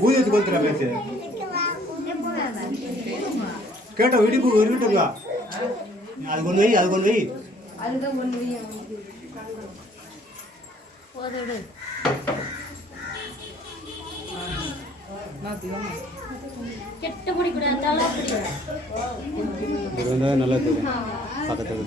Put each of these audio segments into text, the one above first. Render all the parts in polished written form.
பூஜை கொடுத்துற பேசு கேட்ட இடிப்பு இருக்கட்டுங்க. அது கொண்டு வை, அது கொண்டு வை. நல்லா தெரியும் பக்கத்துல.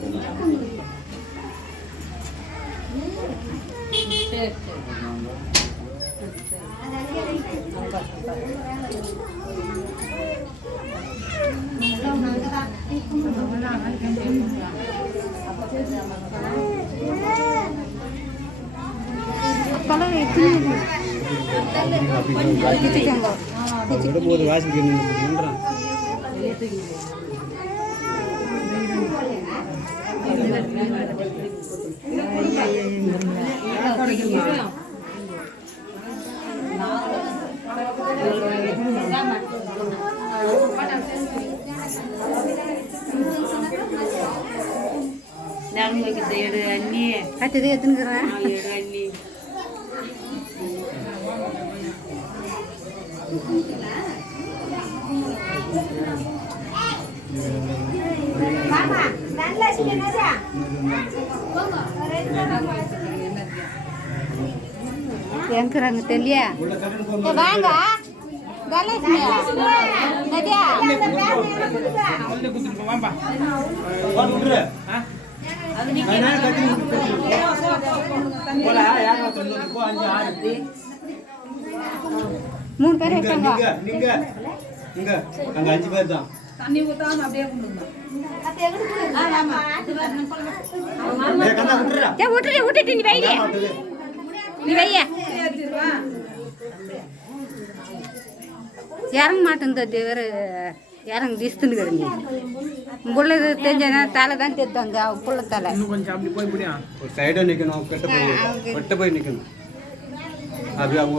எங்கிறாங்க தெரியல வாங்க மூணு பேர் இருக்காங்க. அங்க 5 பேர் தான். தண்ணி ஊத்தாம அப்படியே குடுங்க. விட்டுட்டு நீ வைங்க, நீ வைய இறங்க மாட்டேங்குது. வேறு இறங்க திஸ்துன்னு கிடங்க புள்ள தெரிஞ்சா தலை தான் தெரித்தாங்க புள்ள தலை. கொஞ்சம் அப்படி போய் முடியும். ஒரு சைடாக நிற்கணும், கெட்ட போய் நிற்கணும். அப்படி அவங்க